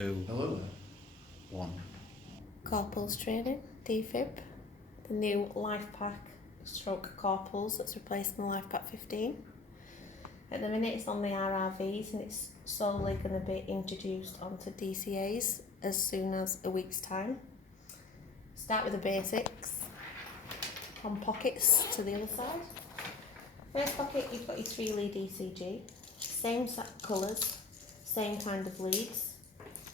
Hello. 1. Corpuls training, Defib, the new Life Pack stroke Corpuls that's replacing the Life Pack 15. At the minute it's on the RRVs and it's slowly going to be introduced onto DCAs as soon as a week's time. Start with the basics, from pockets to the other side. First pocket, you've got your 3 lead Ecg, same colours, same kind of leads.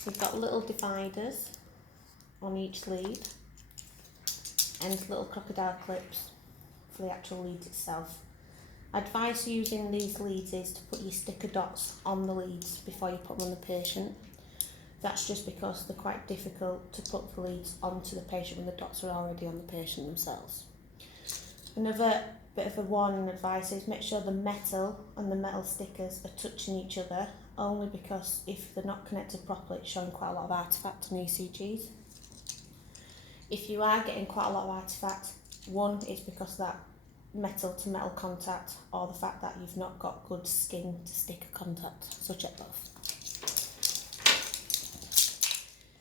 You've got little dividers on each lead and little crocodile clips for the actual lead itself. Advice using these leads is to put your sticker dots on the leads before you put them on the patient. That's just because they're quite difficult to put the leads onto the patient when the dots are already on the patient themselves. Another bit of a warning advice is make sure the metal and the metal stickers are touching each other, only because if they're not connected properly it's showing quite a lot of artefact on ECGs. If you are getting quite a lot of artefact, one is because of that metal to metal contact or the fact that you've not got good skin to sticker contact, so check both.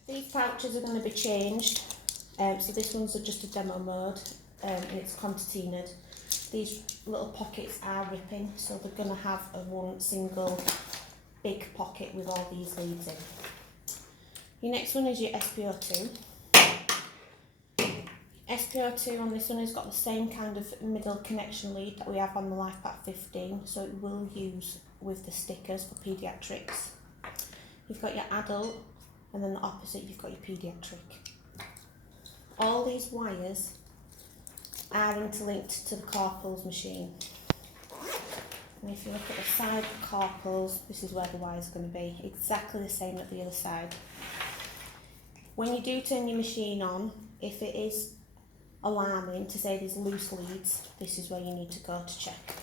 These pouches are going to be changed, so this one's just a demo mode and it's concertinaed. These little pockets are ripping, so they're going to have a one single big pocket with all these leads in. Your next one is your SPO2. SPO2 on this one has got the same kind of middle connection lead that we have on the LifePack 15, so it will use with the stickers for paediatrics. You've got your adult, and then the opposite you've got your paediatric. All these wires are interlinked to the Corpuls machine. And if you look at the side of the Corpuls, this is where the wires are going to be, exactly the same at the other side. When you do turn your machine on, if it is alarming to say there's loose leads, this is where you need to go to check.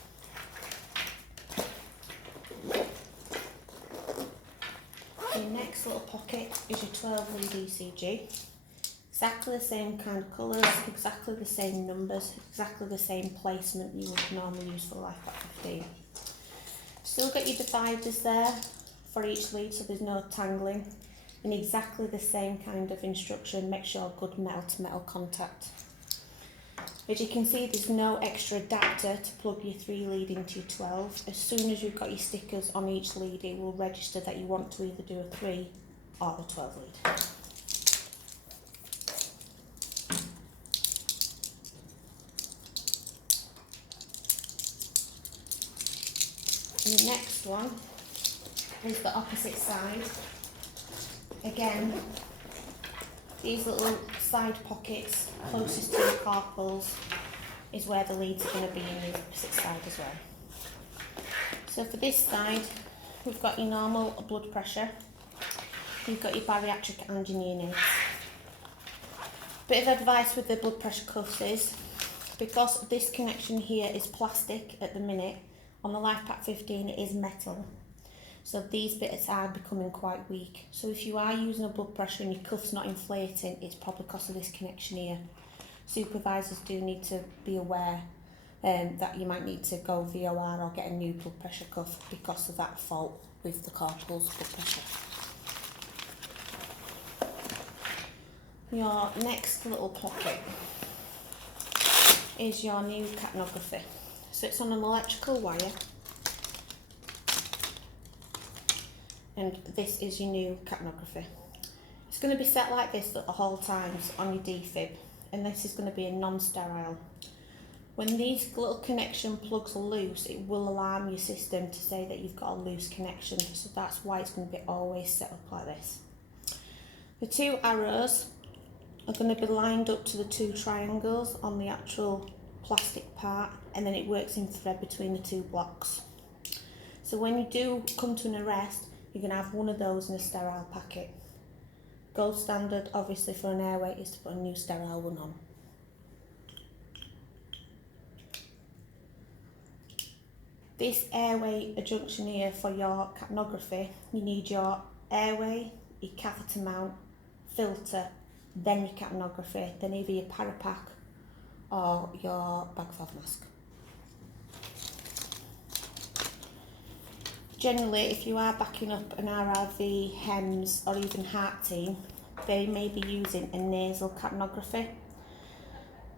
Your next little pocket is your 12 lead ECG. Exactly the same kind of colours, exactly the same numbers, exactly the same placement you would normally use for the LifePack 15. Still got your dividers there for each lead, so there's no tangling. And exactly the same kind of instruction, make sure good metal to metal contact. As you can see, there's no extra adapter to plug your 3 lead into your 12. As soon as you've got your stickers on each lead, it will register that you want to either do a 3 or the 12 lead. The next one is the opposite side. Again, these little side pockets closest to the Corpuls is where the leads are going to be in the opposite side as well. So for this side, we've got your normal blood pressure, you've got your bariatric and your neonates. Bit of advice with the blood pressure cuffs is, because this connection here is plastic at the minute, on the LifePack 15 it is metal, so these bits are becoming quite weak. So if you are using a blood pressure and your cuff's not inflating, it's probably because of this connection here. Supervisors do need to be aware that you might need to go VOR or get a new blood pressure cuff because of that fault with the Corpuls blood pressure. Your next little pocket is your new capnography. So it's on an electrical wire, and this is your new capnography. It's going to be set like this at all times on your Defib, and this is going to be a non-sterile. When these little connection plugs are loose, it will alarm your system to say that you've got a loose connection, so that's why it's going to be always set up like this. The 2 arrows are going to be lined up to the 2 triangles on the actual plastic part, and then it works in thread between the 2 blocks. So when you do come to an arrest, you're going to have one of those in a sterile packet. Gold standard obviously for an airway is to put a new sterile one on. This airway adjunction here for your capnography, you need your airway, your catheter mount, filter, then your capnography, then either your parapack or your bag valve mask. Generally, if you are backing up an RRV, HEMS or even heart team, they may be using a nasal capnography.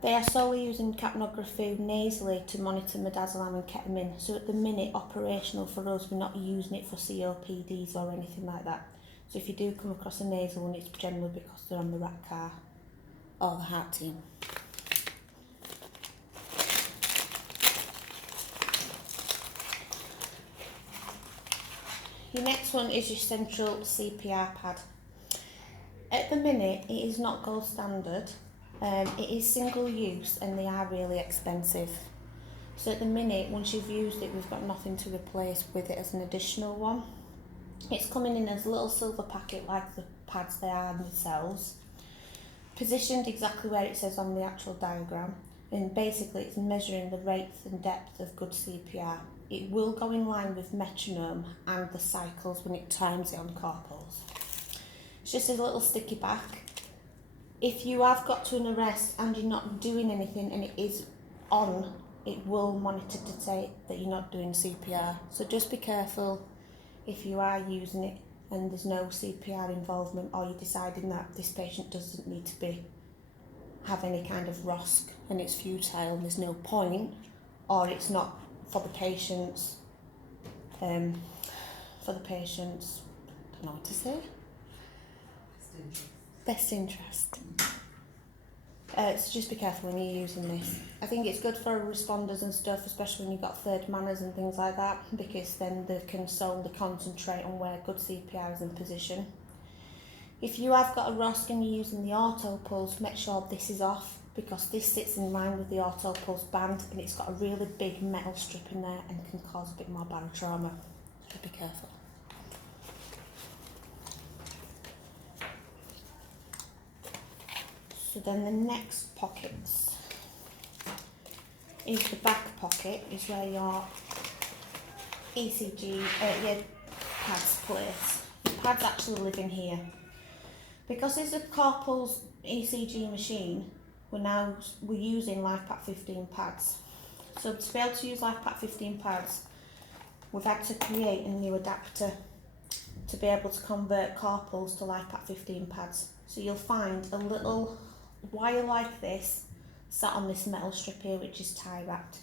They are solely using capnography nasally to monitor midazolam and ketamine. So at the minute, operational for us, we're not using it for COPDs or anything like that. So if you do come across a nasal one, it's generally because they're on the RAT car or the heart team. Your next one is your central CPR pad. At the minute, it is not gold standard. It is single use and they are really expensive. So at the minute, once you've used it, we've got nothing to replace with it as an additional one. It's coming in as a little silver packet like the pads they are themselves, positioned exactly where it says on the actual diagram, and basically it's measuring the rate and depth of good CPR. It will go in line with metronome and the cycles when it times it on Corpuls. It's just a little sticky back. If you have got to an arrest and you're not doing anything and it is on, it will monitor to say that you're not doing CPR. So just be careful if you are using it and there's no CPR involvement, or you're deciding that this patient doesn't need to have any kind of ROSC and it's futile and there's no point, or it's not for the patients, I don't know what to say. Best interest. So just be careful when you're using this. I think it's good for responders and stuff, especially when you've got third manners and things like that, because then they can solely concentrate on where good CPR is in position. If you have got a ROSC and you're using the auto pulse, make sure this is off, because this sits in line with the auto pulse band and it's got a really big metal strip in there and can cause a bit more barotrauma. So be careful. So then the next pockets is the back pocket, is where your ECG, your pads place. The pads actually live in here. Because it's a Corpuls ECG machine, we're using LifePak 15 pads. So to be able to use LifePak 15 pads, we've had to create a new adapter to be able to convert Corpuls to LifePak 15 pads. So you'll find a little wire like this sat on this metal strip here, which is tie wrapped.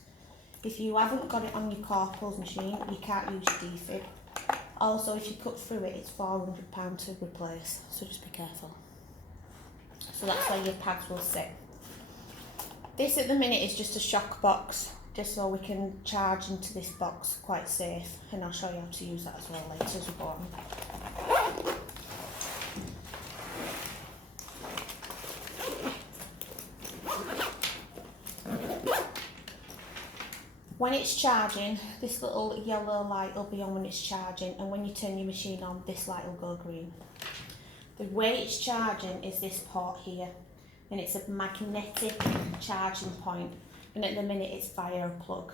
If you haven't got it on your Corpuls machine, you can't use Defib. Also, if you cut through it, it's £400 to replace, so just be careful. So that's where your pads will sit. This at the minute is just a shock box, just so we can charge into this box quite safe, and I'll show you how to use that as well later as we go on. When it's charging, this little yellow light will be on when it's charging, and when you turn your machine on, this light will go green. The way it's charging is this port here, and it's a magnetic charging point, and at the minute it's via a plug.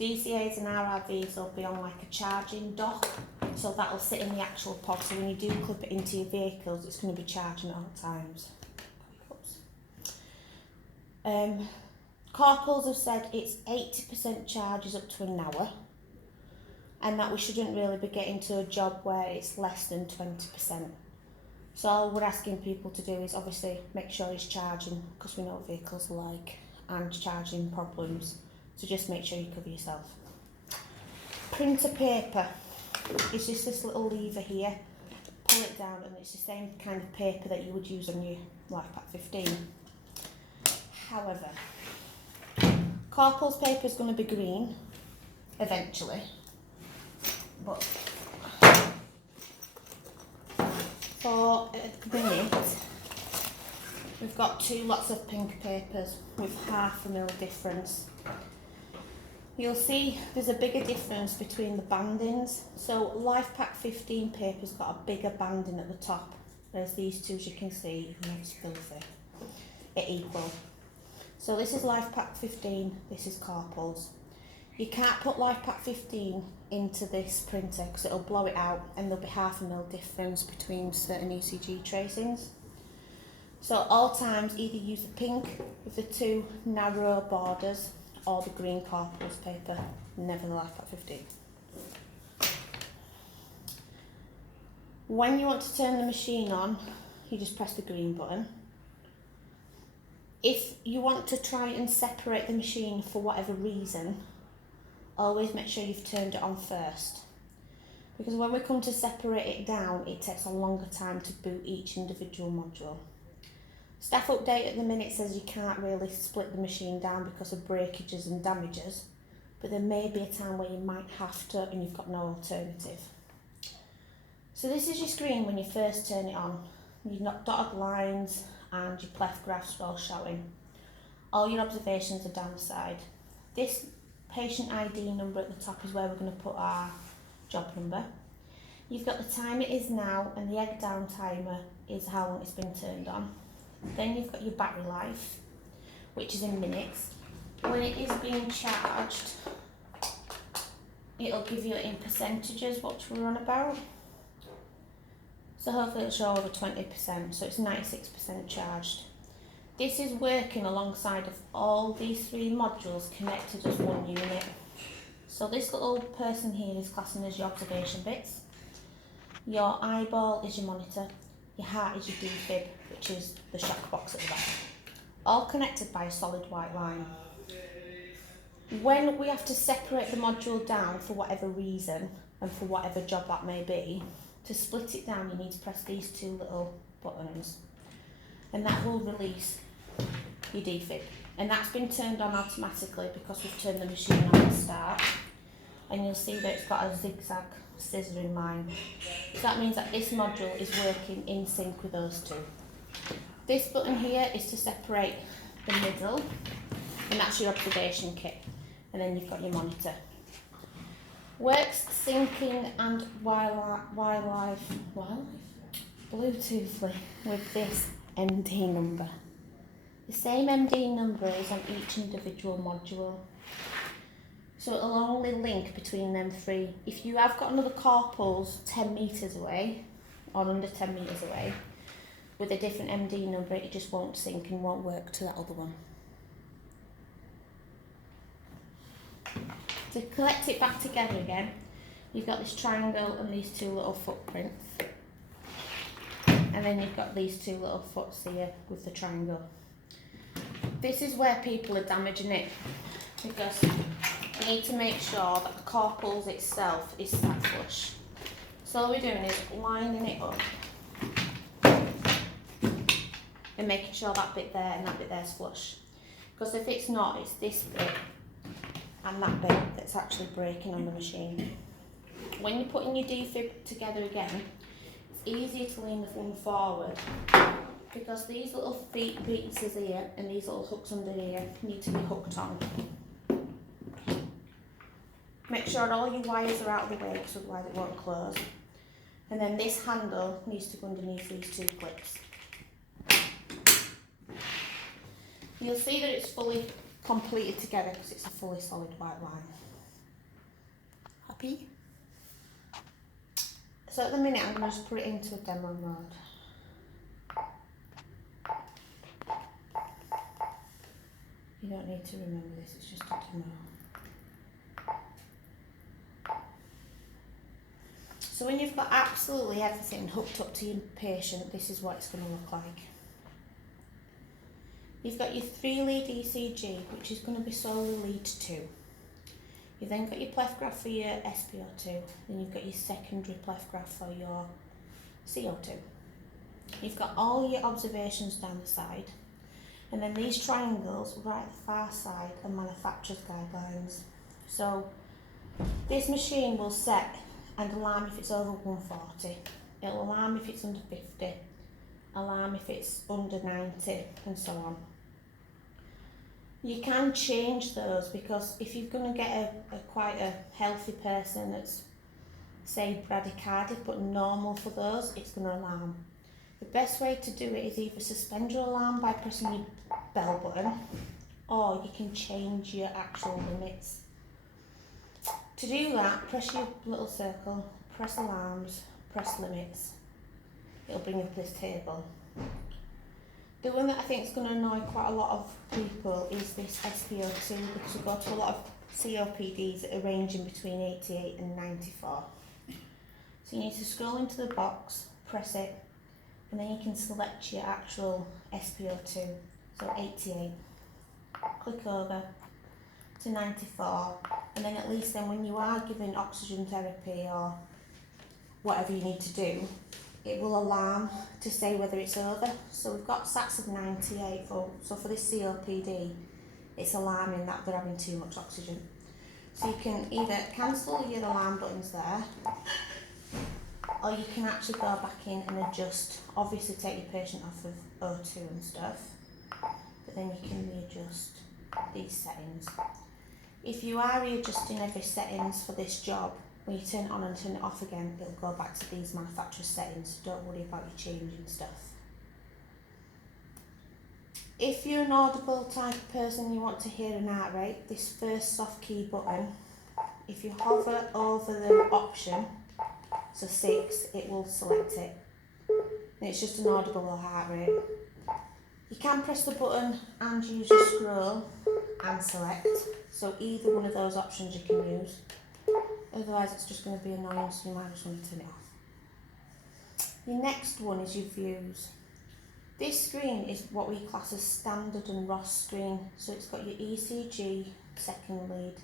DCAs and RRVs will be on like a charging dock, so that'll sit in the actual pod, so when you do clip it into your vehicles, it's going to be charging at all times. Corpuls have said it's 80% charges up to an hour, and that we shouldn't really be getting to a job where it's less than 20%. So all we're asking people to do is obviously make sure it's charging, because we know what vehicles are like, and charging problems, so just make sure you cover yourself. Printer paper is just this little lever here, pull it down and it's the same kind of paper that you would use on your LifePak 15. However, Corpuls paper is going to be green eventually, but for the minute we've got two lots of pink papers with half a mil difference. You'll see there's a bigger difference between the bandings. So LifePak 15 paper's got a bigger banding at the top, whereas these two, as you can see, even though it's filthy, are equal. So this is LifePak 15, this is Corpuls. You can't put LifePak 15 into this printer because it'll blow it out, and there'll be half a mil difference between certain ECG tracings. So at all times, either use the pink with the two narrow borders or the green Corpuls paper, never the LifePak 15. When you want to turn the machine on, you just press the green button. If you want to try and separate the machine for whatever reason, always make sure you've turned it on first. Because when we come to separate it down, it takes a longer time to boot each individual module. Staff update at the minute says you can't really split the machine down because of breakages and damages, but there may be a time where you might have to and you've got no alternative. So this is your screen when you first turn it on. You've got dotted lines and your pleth graphs are all showing. All your observations are down the side. This patient ID number at the top is where we're going to put our job number. You've got the time it is now, and the egg down timer is how long it's been turned on. Then you've got your battery life, which is in minutes. When it is being charged, it'll give you in percentages what we're on about. So hopefully it'll show over 20%, so it's 96% charged. This is working alongside of all these three modules connected as one unit. So this little person here is classing as your observation bits. Your eyeball is your monitor. Your heart is your defib, which is the shock box at the back. All connected by a solid white line. When we have to separate the module down for whatever reason, and for whatever job that may be, to split it down you need to press these two little buttons. And that will release your defib. And that's been turned on automatically because we've turned the machine on at the start. And you'll see that it's got a zigzag scissoring line. So that means that this module is working in sync with those two. This button here is to separate the middle, and that's your observation kit. And then you've got your monitor. Works syncing and Bluetoothly with this MD number. The same MD number is on each individual module. So it'll only link between them three. If you have got another Corpuls 10 metres away, or under 10 metres away, with a different MD number, it just won't sync and won't work to that other one. To collect it back together again, you've got this triangle and these two little footprints. And then you've got these two little foots here with the triangle. This is where people are damaging it, because you need to make sure that the Corpuls itself is sat flush. So all we're doing is lining it up and making sure that bit there and that bit there is flush. Because if it's not, it's this bit and that bit that's actually breaking on the machine. When you're putting your defib together again, it's easier to lean the one forward, because these little feet pieces here and these little hooks under here need to be hooked on. Make sure all your wires are out of the way, because otherwise it won't close. And then this handle needs to go underneath these two clips. You'll see that it's fully completed together because it's a fully solid white line. Happy? So at the minute I'm going to just put it into a demo mode. You don't need to remember this, it's just a demo. So when you've got absolutely everything hooked up to your patient, this is what it's going to look like. You've got your 3-lead ECG, which is going to be solely lead 2. You've then got your pleth graph for your SpO2, then you've got your secondary pleth graph for your CO2. You've got all your observations down the side, and then these triangles right at the far side are manufacturer's guidelines. So this machine will set and alarm if it's over 140, it'll alarm if it's under 50, alarm if it's under 90, and so on. You can change those, because if you're going to get a quite a healthy person that's, say, bradycardic but normal for those, it's going to alarm. The best way to do it is either suspend your alarm by pressing your bell button, or you can change your actual limits. To do that, press your little circle, press alarms, press limits. It'll bring up this table. The one that I think is going to annoy quite a lot of people is this SpO2, because we go to a lot of COPDs that are ranging between 88 and 94. So So you need to scroll into the box, press it, and then you can select your actual SpO2, so 88. Click over to 94, and then at least then when you are given oxygen therapy or whatever you need to do, it will alarm to say whether it's over. So we've got SATs of 98, so for this COPD, it's alarming that they're having too much oxygen. So you can either cancel your alarm buttons there, or you can actually go back in and adjust, obviously take your patient off of O2 and stuff, but then you can readjust these settings. If you are readjusting every settings for this job, when you turn it on and turn it off again, it'll go back to these manufacturer settings, so don't worry about you changing stuff. If you're an audible type of person and you want to hear an heart rate, this first soft key button, if you hover over the option, so 6, it will select it. And it's just an audible heart rate. You can press the button and use your scroll and select, so either one of those options you can use. Otherwise it's just going to be annoying, so you might just want to turn it off. Your next one is your views. This screen is what we class as standard and ROS screen, so it's got your ECG, second lead,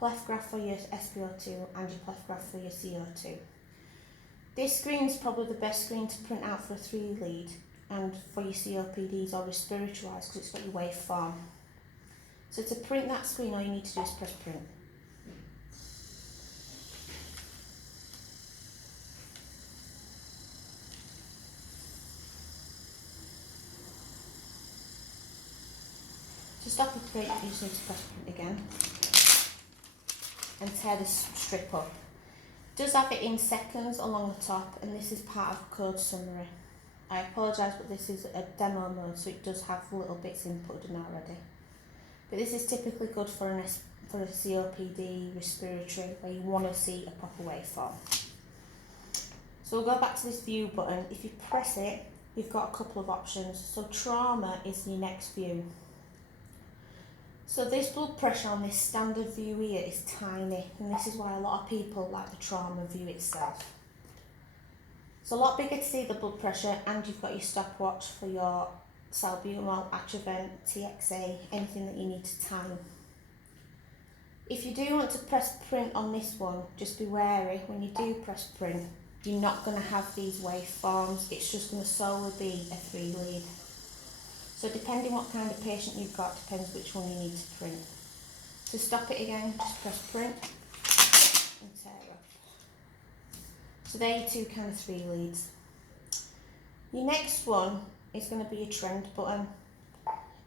pleth graph for your SpO2 and your pleth graph for your CO2. This screen is probably the best screen to print out for a 3 lead and for your COPDs or respiratory wise, because it's got your waveform. So to print that screen, all you need to do is press print. To stop a print, you just need to press print again and tear this strip up. It does have it in seconds along the top, and this is part of code summary. I apologise, but this is a demo mode, so it does have little bits inputted in already. But this is typically good for a COPD, respiratory, where you want to see a proper waveform. So we'll go back to this view button. If you press it, you've got a couple of options. So trauma is your next view. So this blood pressure on this standard view here is tiny, and this is why a lot of people like the trauma view itself. It's a lot bigger to see the blood pressure, and you've got your stopwatch for your salbutamol, Atrovent, TXA, anything that you need to time. If you do want to press print on this one, just be wary when you do press print, you're not going to have these waveforms, it's just going to solely be a 3 lead. So depending what kind of patient you've got, depends which one you need to print. To stop it again, just press print and tear up. So there are your 2 kind of 3 leads. Your next one is going to be a trend button.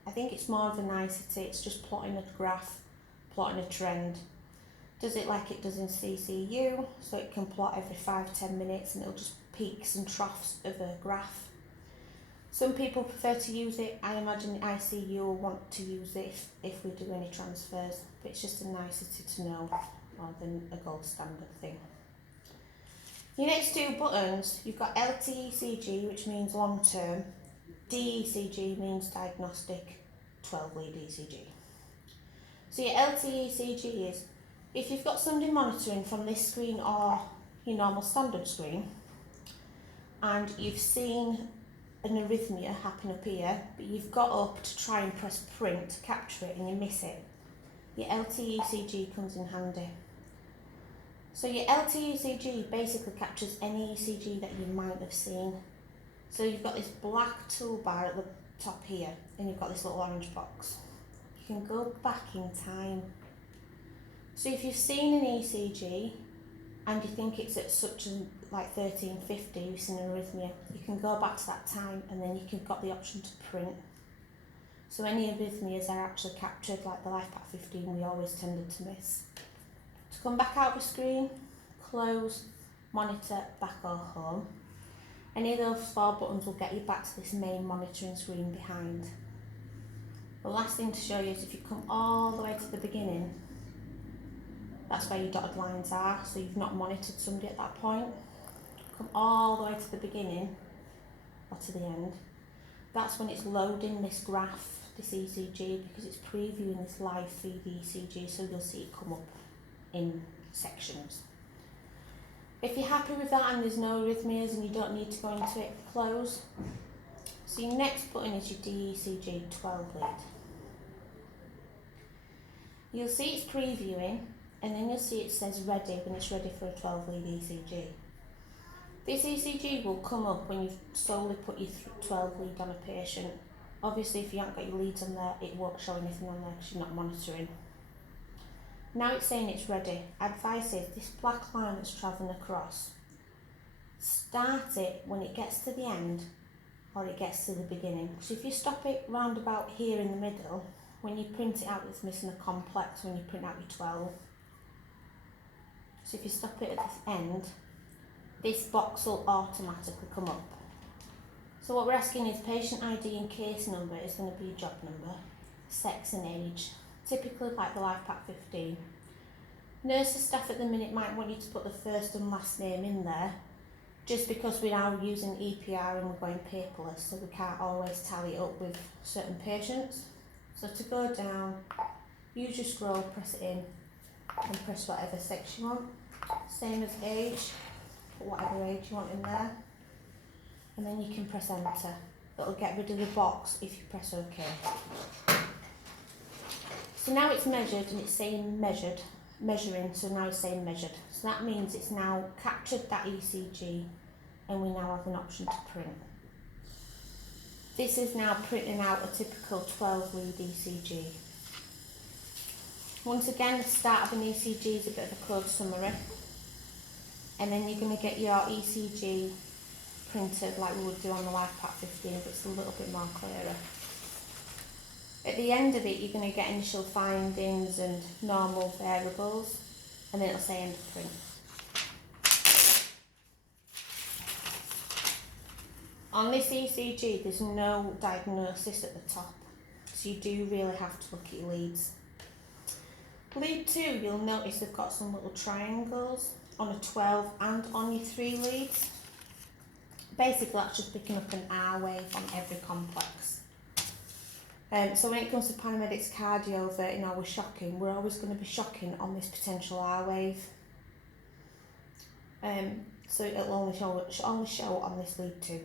I think it's more of a nicety, it's just plotting a graph, plotting a trend. Does it like it does in CCU, so it can plot every 5-10 minutes and it'll just peaks and troughs of a graph. Some people prefer to use it. I imagine the ICU will want to use it if we do any transfers, but it's just a nicety to know rather than a gold standard thing. Your next 2 buttons, you've got LTECG, which means long term, DECG means diagnostic, 12 lead ECG. So your LTECG is, if you've got somebody monitoring from this screen or your normal standard screen, and you've seen an arrhythmia happen up here, but you've got up to try and press print to capture it and you miss it, your LTECG comes in handy. So your LTECG basically captures any ECG that you might have seen. So you've got this black toolbar at the top here, and you've got this little orange box. You can go back in time. So if you've seen an ECG and you think it's at such as like 1350, you've seen an arrhythmia, you can go back to that time and then you've got the option to print. So any arrhythmias are actually captured, like the LifePak 15 we always tended to miss. To come back out of the screen, close, monitor, back or home. Any of those 4 buttons will get you back to this main monitoring screen behind. The last thing to show you is if you come all the way to the beginning, that's where your dotted lines are, so you've not monitored somebody at that point. Come all the way to the beginning, or to the end. That's when it's loading this graph, this ECG, because it's previewing this live feed ECG, so you'll see it come up in sections. If you're happy with that and there's no arrhythmias and you don't need to go into it, close. So your next button is your DECG 12 lead. You'll see it's previewing, and then you'll see it says ready when it's ready for a 12 lead ECG. This ECG will come up when you've solely put your 12 lead on a patient. Obviously if you haven't got your leads on there, it won't show anything on there because you're not monitoring. Now it's saying it's ready. Advice is this black line that's travelling across, start it when it gets to the end or it gets to the beginning. So if you stop it round about here in the middle, when you print it out it's missing a complex when you print out your 12. So if you stop it at this end, this box will automatically come up. So what we're asking is patient ID and case number is going to be your job number, sex and age, typically like the LifePack 15. Nurses staff at the minute might want you to put the first and last name in there, just because we're now using EPR and we're going paperless, so we can't always tally it up with certain patients. So to go down, use your scroll, press it in, and press whatever sex you want. Same as age, put whatever age you want in there, and then you can press enter. It'll get rid of the box if you press OK. So now it's measured and it's saying measuring, so now it's saying measured. So that means it's now captured that ECG and we now have an option to print. This is now printing out a typical 12 lead ECG. Once again, the start of an ECG is a bit of a code summary, and then you're going to get your ECG printed like we would do on the LifePack 15, but it's a little bit more clearer. At the end of it, you're going to get initial findings and normal variables, and then it'll say end of print. On this ECG, there's no diagnosis at the top, so you do really have to look at your leads. Lead 2, you'll notice they've got some little triangles on a 12 and on your 3 leads. Basically, that's just picking up an R wave on every complex. So when it comes to paramedics cardio, we're shocking, we're always going to be shocking on this potential R wave. So it'll only show on this lead 2.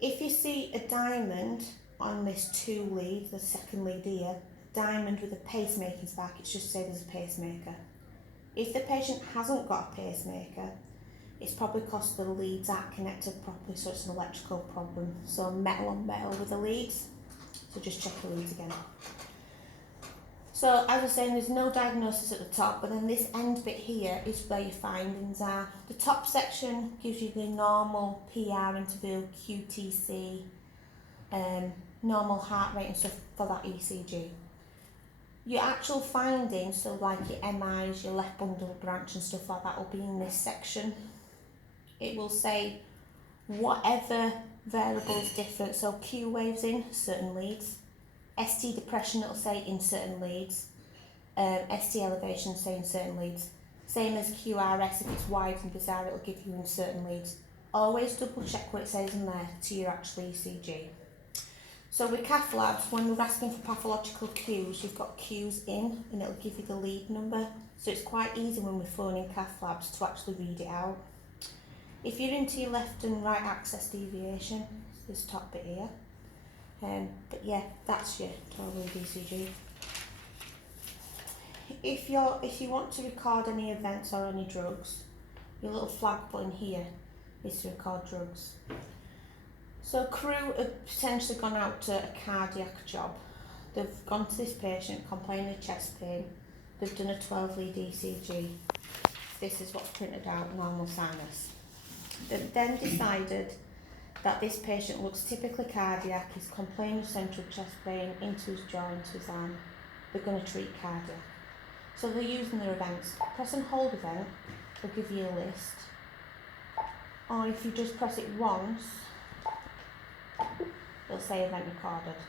If you see a diamond on this 2 lead, the second lead here, diamond with a pacemaker spark, it's just say there's a pacemaker. If the patient hasn't got a pacemaker, it's probably because the leads aren't connected properly, so it's an electrical problem. So metal on metal with the leads, so just check the leads again. So as I was saying, there's no diagnosis at the top, but then this end bit here is where your findings are. The top section gives you the normal PR interval, QTC, normal heart rate and stuff for that ECG. Your actual findings, so like your MIs, your left bundle branch and stuff like that, will be in this section. It will say whatever variables different, so Q waves in certain leads, ST depression it'll say in certain leads, ST elevation say in certain leads, same as QRS, if it's wide and bizarre it'll give you in certain leads. Always double check what it says in there to your actual ECG. So with cath labs, when we're asking for pathological cues, you've got cues in and it'll give you the lead number, so it's quite easy when we're phoning cath labs to actually read it out. If you're into your left and right axis deviation, this top bit here, but yeah, that's your 12 lead ECG. If you want to record any events or any drugs, your little flag button here is to record drugs. So crew have potentially gone out to a cardiac job. They've gone to this patient complaining of chest pain. They've done a 12 lead ECG. This is what's printed out, normal sinus. They've then decided that this patient looks typically cardiac, he's complaining of central chest pain, into his jaw, into his arm. They're going to treat cardiac. So they're using their events. Press and hold event, they'll give you a list. Or if you just press it once, it'll say event recorded.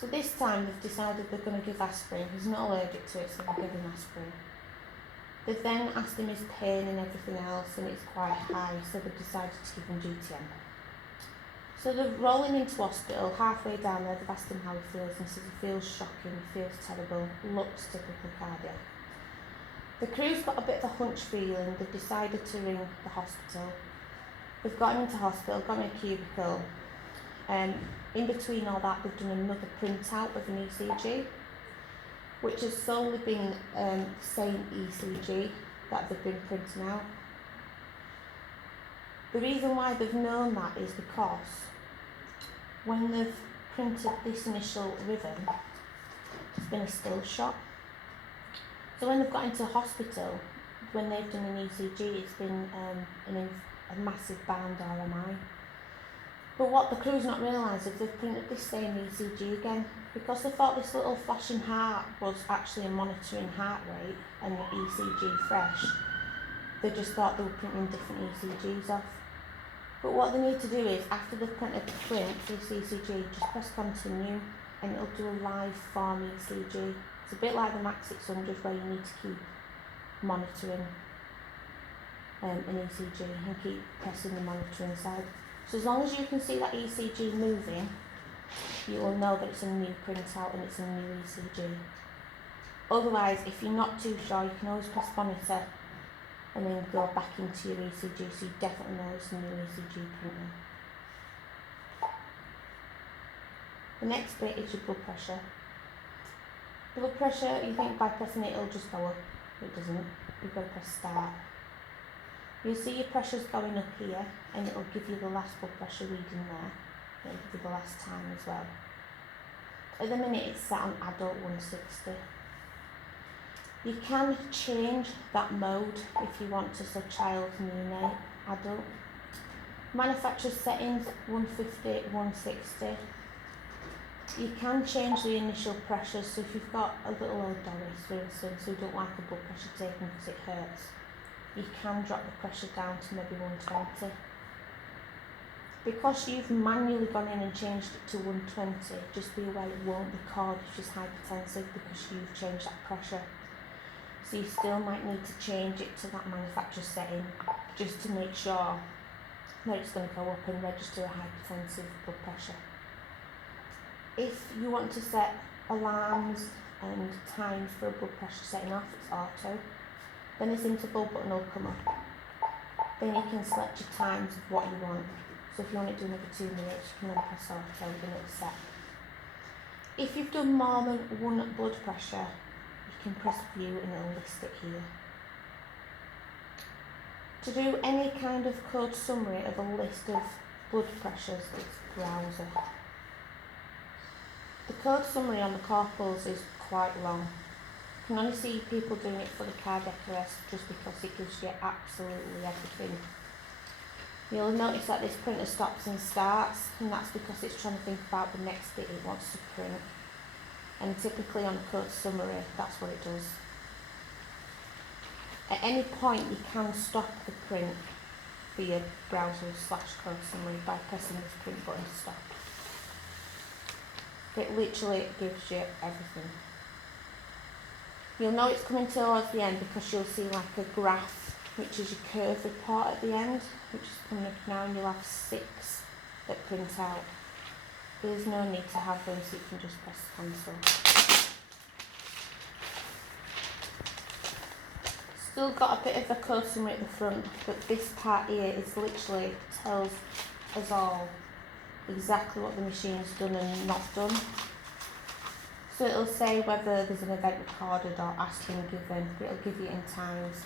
So this time they've decided they're going to give aspirin. He's not allergic to it, so they'll give him aspirin. They've then asked him his pain and everything else, and it's quite high, so they've decided to give him GTM. So they're rolling into hospital. Halfway down there, they've asked him how he feels, and he says he feels shocking, he feels terrible, looks typically cardiac. The crew's got a bit of a hunch feeling. They've decided to ring the hospital. They've got him into hospital, got him in a cubicle. In between all that, they've done another printout of an ECG, which has solely been the same ECG that they've been printing out. The reason why they've known that is because when they've printed this initial rhythm, it's been a still shot. So when they've got into hospital, when they've done an ECG, it's been a massive bound RMI. But what the crew's not realised is they've printed this same ECG again, because they thought this little flashing heart was actually monitoring heart rate and the ECG fresh. They just thought they were printing different ECGs off. But what they need to do is, after they've printed the print for this ECG, just press continue and it'll do a live form ECG. It's a bit like the Max 600 where you need to keep monitoring an ECG and keep pressing the monitoring side. So as long as you can see that ECG moving, you will know that it's a new printout and it's a new ECG. Otherwise, if you're not too sure, you can always press monitor and then go back into your ECG so you definitely know it's a new ECG printing. The next bit is your blood pressure. Blood pressure, you think by pressing it it'll just go up. It doesn't. You've got to press start. You'll see your pressure's going up here and it'll give you the last blood pressure reading there. It'll give you the last time as well. At the minute it's set on adult 160. You can change that mode if you want to, so child, neonate, adult. Manufacturer's settings 150, 160. You can change the initial pressure, so if you've got a little old Doris, for instance, who don't like a blood pressure taken because it hurts, you can drop the pressure down to maybe 120. Because you've manually gone in and changed it to 120, just be aware it won't record if she's hypertensive because you've changed that pressure. So you still might need to change it to that manufacturer setting just to make sure that it's going to go up and register a hypertensive blood pressure. If you want to set alarms and times for a blood pressure setting off, it's auto. Then this interval button will come up. Then you can select your times of what you want. So if you want it to do another 2 minutes, you can then press auto and it's set. If you've done more than one blood pressure, you can press view and it'll list it here. To do any kind of code summary of a list of blood pressures, it's browser. The code summary on the Corpuls is quite long. You can only see people doing it for the cardiac arrest just because it gives you absolutely everything. You'll notice that this printer stops and starts, and that's because it's trying to think about the next bit it wants to print. And typically on a code summary, that's what it does. At any point you can stop the print for your browser/code summary by pressing this print button to stop. It literally gives you everything. You'll know it's coming towards the end because you'll see like a graph, which is your curve report at the end, which is coming up now, and you'll have 6 that print out. There's no need to have them, so you can just press cancel. Still got a bit of a code summary at the front, but this part here is literally tells us all exactly what the machine's done and not done. So it'll say whether there's an event recorded or asking given, but it'll give you in times.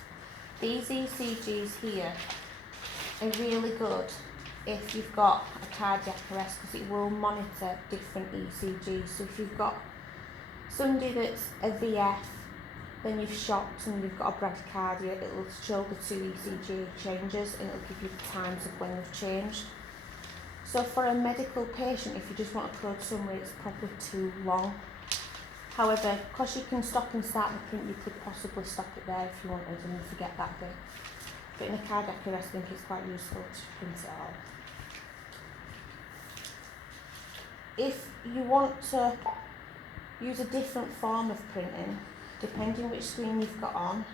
These ECGs here are really good if you've got a cardiac arrest because it will monitor different ECGs. So if you've got somebody that's a VF, then you've shocked and you've got a bradycardia, it will show the 2 ECG changes and it'll give you the times of when they've changed. So for a medical patient, if you just want a code summary, it's probably too long. However, because you can stop and start the print, you could possibly stop it there if you wanted and forget that bit. But in a cardiac arrest, I think it's quite useful to print it all. If you want to use a different form of printing, depending which screen you've got on,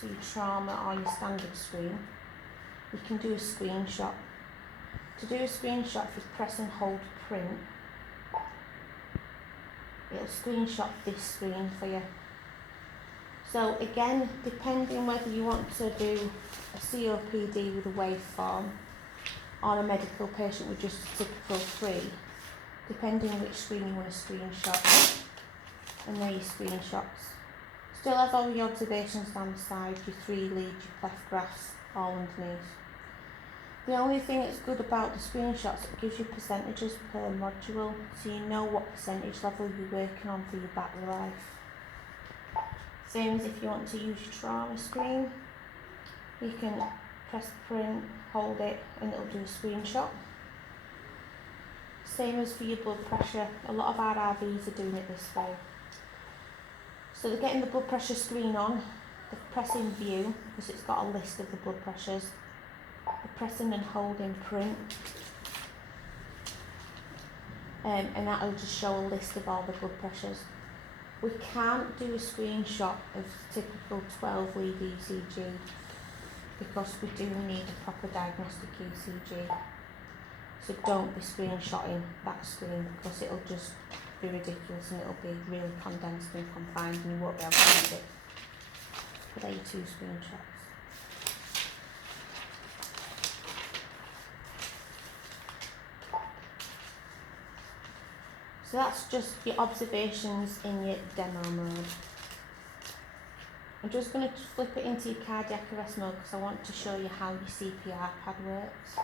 so your trauma or your standard screen, you can do a screenshot. To do a screenshot, if you press and hold print, it'll screenshot this screen for you. So again, depending whether you want to do a COPD with a waveform or a medical patient with just a typical 3, depending which screen you want to screenshot. And there are your screenshots. Still has all your observations down the side, your 3 leads, your cleft graphs, all underneath. The only thing that's good about the screenshots, it gives you percentages per module, so you know what percentage level you're working on for your battery life. Same as if you want to use your trauma screen, you can press print, hold it, and it'll do a screenshot. Same as for your blood pressure, a lot of RRVs are doing it this way. So they're getting the blood pressure screen on, they're pressing view, because it's got a list of the blood pressures. They're pressing and holding print, and that'll just show a list of all the blood pressures. We can't do a screenshot of typical 12 lead ECG because we do need a proper diagnostic ECG. So don't be screenshotting that screen because it'll just be ridiculous and it'll be really condensed and confined and you won't be able to read it. But there are 2 screenshots. So that's just your observations in your demo mode. I'm just going to flip it into your cardiac arrest mode because I want to show you how your CPR pad works.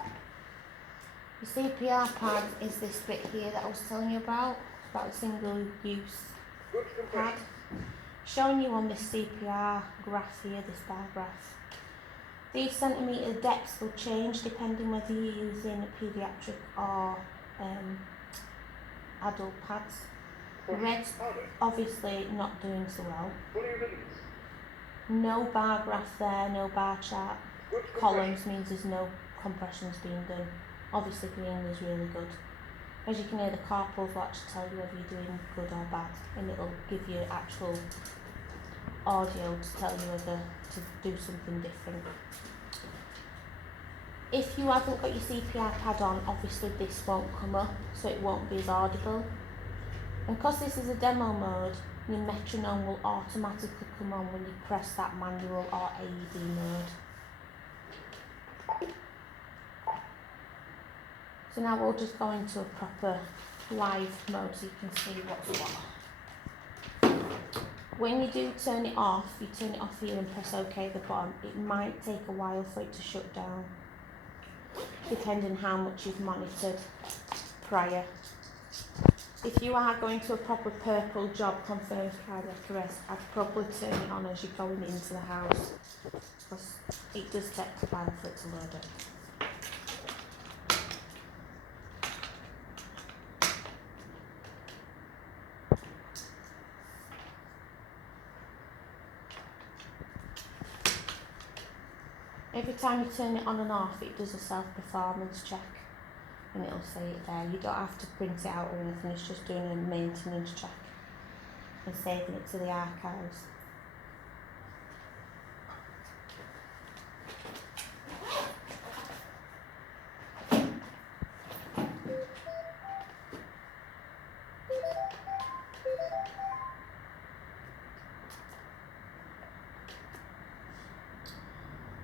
Your CPR pad is this bit here that I was telling you about. It's about a single use pad. Showing you on this CPR graph here, this bar graph. These centimetre depths will change depending whether you're using a paediatric or adult pads. Red's obviously not doing so well. No bar graph there, no bar chart. Columns means there's no compressions being done. Obviously green is really good. As you can hear, the Corpuls will actually tell you whether you're doing good or bad, and it'll give you actual audio to tell you whether to do something different. If you haven't got your CPR pad on, obviously this won't come up, so it won't be as audible. And because this is a demo mode, your metronome will automatically come on when you press that manual or AED mode. So now we'll just go into a proper live mode so you can see what's what. When you do turn it off, you turn it off here and press OK at the bottom. It might take a while for it to shut down, depending how much you've monitored prior. If you are going to a proper purple job confirmed cardiac arrest, I'd probably turn it on as you're going into the house because it does take a while for it to load up. Every time you turn it on and off, it does a self-performance check and it'll say it there. You don't have to print it out or anything, it's just doing a maintenance check and saving it to the archives.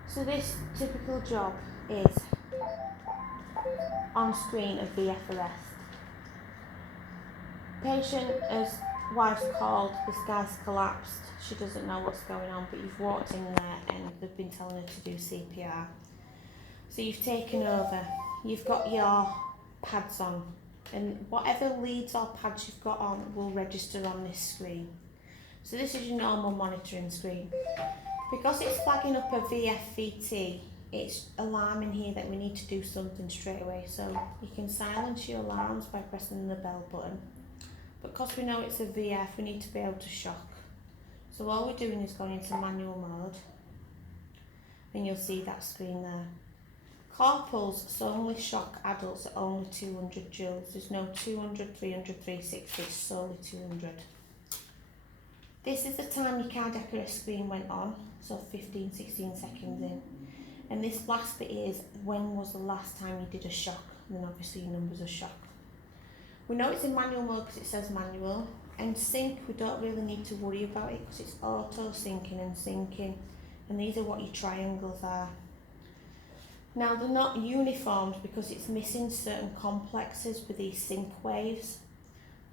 So this typical job is on screen a VF arrest. Patient, as wife's called, this guy's collapsed. She doesn't know what's going on, but you've walked in there and they've been telling her to do CPR. So you've taken over, you've got your pads on, and whatever leads or pads you've got on will register on this screen. So this is your normal monitoring screen. Because it's flagging up a VFVT, it's alarming here that we need to do something straight away. So you can silence your alarms by pressing the bell button. But because we know it's a VF, we need to be able to shock. So all we're doing is going into manual mode, and you'll see that screen there. Corpuls, so only shock adults at only 200 joules. There's no 200, 300, 360, it's solely 200. This is the time your cardiac arrest screen went on, so 15, 16 seconds in. And this last bit is when was the last time you did a shock, and then obviously your numbers are shock. We know it's in manual mode because it says manual. And sync, we don't really need to worry about it because it's auto syncing and syncing, and these are what your triangles are. Now they're not uniformed because it's missing certain complexes with these sync waves,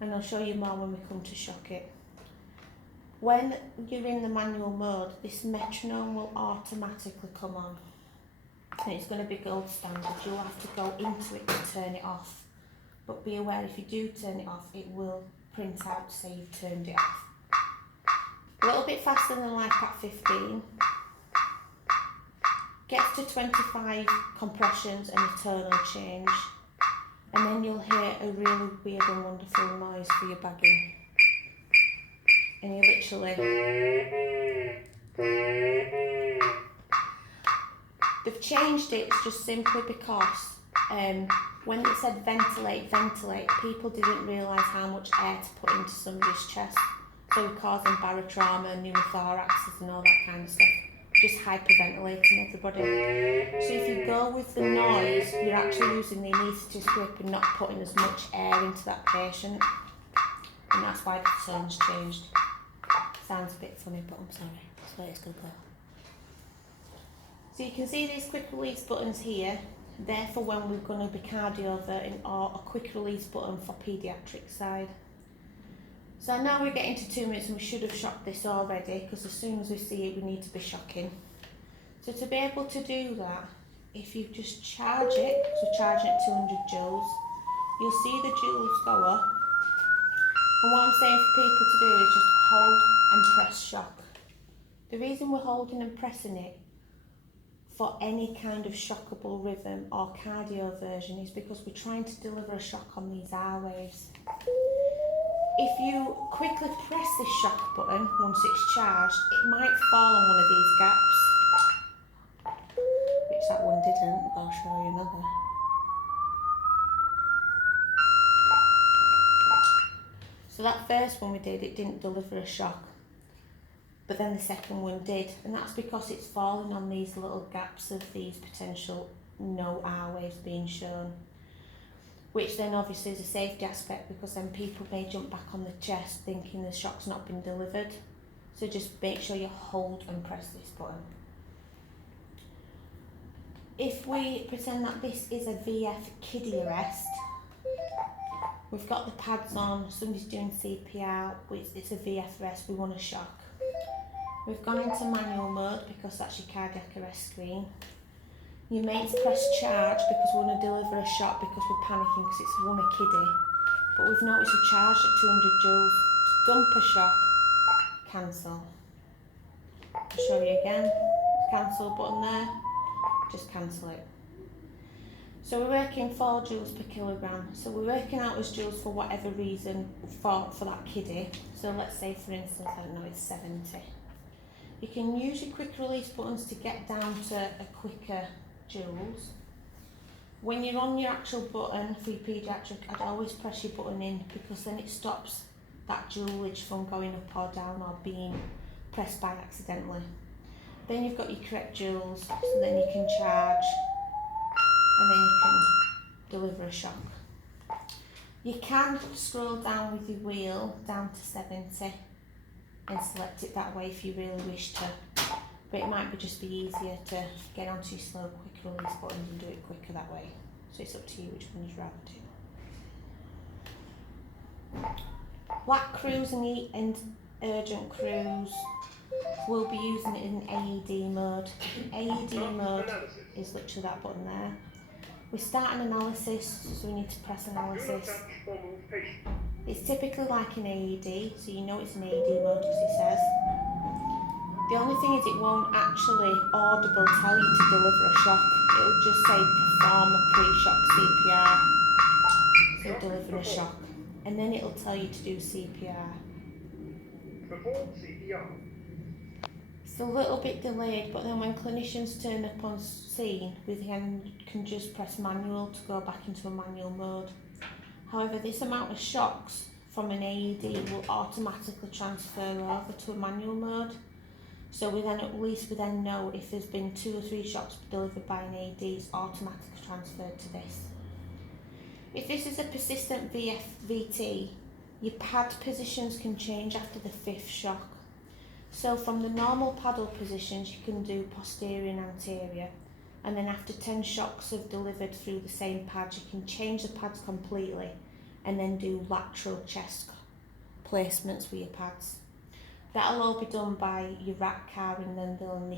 and I'll show you more when we come to shock it. When you're in the manual mode, this metronome will automatically come on, and it's going to be gold standard. You'll have to go into it to turn it off, but be aware if you do turn it off, it will print out to say you've turned it off. A little bit faster than LifePack 15. Gets to 25 compressions and a tonal change, and then you'll hear a really weird and wonderful noise for your bagging. And you literally... They've changed it just simply because when it said ventilate, people didn't realise how much air to put into somebody's chest. So causing barotrauma, pneumothoraxes and all that kind of stuff. Just hyperventilating everybody. So if you go with the noise, you're actually using the anaesthetist grip and not putting as much air into that patient. And that's why the tone's changed. Sounds a bit funny, but I'm sorry. That's the way it's going to go. So you can see these quick release buttons here. They're for when we're going to be cardioverting, or a quick release button for paediatric side. So now we're getting to 2 minutes, and we should have shocked this already because as soon as we see it we need to be shocking. So to be able to do that, if you just charge it, so we're charging at 200 joules, you'll see the joules go up. And what I'm saying for people to do is just hold and press shock. The reason we're holding and pressing it for any kind of shockable rhythm or cardioversion is because we're trying to deliver a shock on these R waves. If you quickly press this shock button once it's charged, it might fall on one of these gaps, which that one didn't, but I'll show you another. So that first one we did, it didn't deliver a shock, but then the second one did, and that's because it's falling on these little gaps of these potential no R waves being shown. Which then obviously is a safety aspect because then people may jump back on the chest thinking the shock's not been delivered. So just make sure you hold and press this button. If we pretend that this is a VF kiddie arrest, we've got the pads on, somebody's doing CPR, it's a VF arrest, we want a shock. We've gone into manual mode because that's your cardiac arrest screen. Your mates press charge because we want to deliver a shock because we're panicking because it's one a kiddie. But we've noticed we're charged at 200 joules. To dump a shock, cancel. I'll show you again. Cancel button there. Just cancel it. So we're working 4 joules per kilogram. So we're working out as joules for whatever reason for that kiddie. So let's say for instance, I don't know, it's 70. You can use your quick release buttons to get down to a quicker joules. When you're on your actual button for your paediatric, I'd always press your button in because then it stops that joulage from going up or down or being pressed by accidentally. Then you've got your correct joules, so then you can charge and then you can deliver a shock. You can scroll down with your wheel down to 70 and select it that way if you really wish to. But it might just be easier to get onto your slow quick release buttons and do it quicker that way. So it's up to you which one you'd rather do. Black crews and urgent crews, we'll be using it in AED mode. AED mode is literally that button there. We start an analysis, so we need to press analysis. It's typically like an AED, so you know it's an AED mode because it says. The only thing is it won't actually audible tell you to deliver a shock. It'll just say perform a pre-shock CPR. So delivering a shock. And then it'll tell you to do CPR. Perform CPR. It's a little bit delayed, but then when clinicians turn up on scene, we then can just press manual to go back into a manual mode. However, this amount of shocks from an AED will automatically transfer over to a manual mode. So we then at least know if there's been 2 or 3 shocks delivered by an AED, it's automatically transferred to this. If this is a persistent VT, Your pad positions can change after the 5th shock. So from the normal paddle positions, you can do posterior and anterior. And then after 10 shocks have delivered through the same pad, you can change the pads completely and then do lateral chest placements with your pads. That'll all be done by your rack car, and then they'll